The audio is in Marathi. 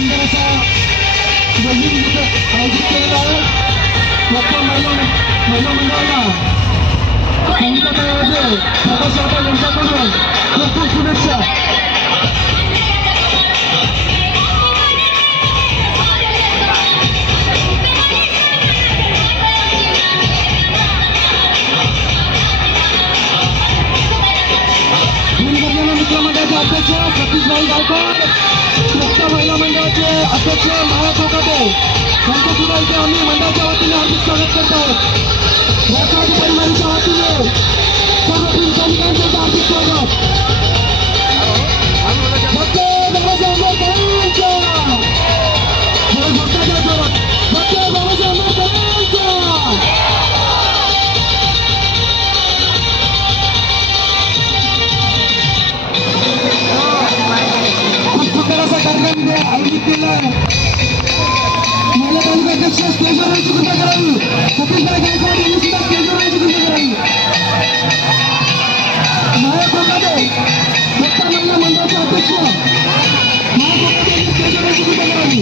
सुंदर असा आयोजित केलेला आहे. डॉक्टर महिला मंडळाला संगीताचे प्रकाश यादव यांच्याकडून खूप खूप शुभेच्छा. मित्रमंडळाचे अध्यक्ष सतीशभाई गायकवाड, मुक्त महिला मंडळाचे अध्यक्ष माया कोकाटे यांचं सुद्धा इथे आम्ही मंडळाच्या वतीने हार्दिक स्वागत करत आहोत. राष्ट्रवादी परिवाराच्या वतीने सर्व टीम सैनिकांचं हार्दिक स्वागत. डॉक्टर बाबासाहेब आंबेडकर डॉक्टर बाबासाहेब आंबेडकर कार्यक्रम आयोजित केला आहे. महिला तालुकाध्यक्ष स्टेजवर यायची कृपया करावी. सतीशभाई गायकवाड यांनी सुद्धा स्टेजवर यायची कृपया करावी. माया कोकाटे मुक्त महिला मंडळाचे अध्यक्ष माया कोकाटे यांनी स्टेजवर यायची कृपया करावी.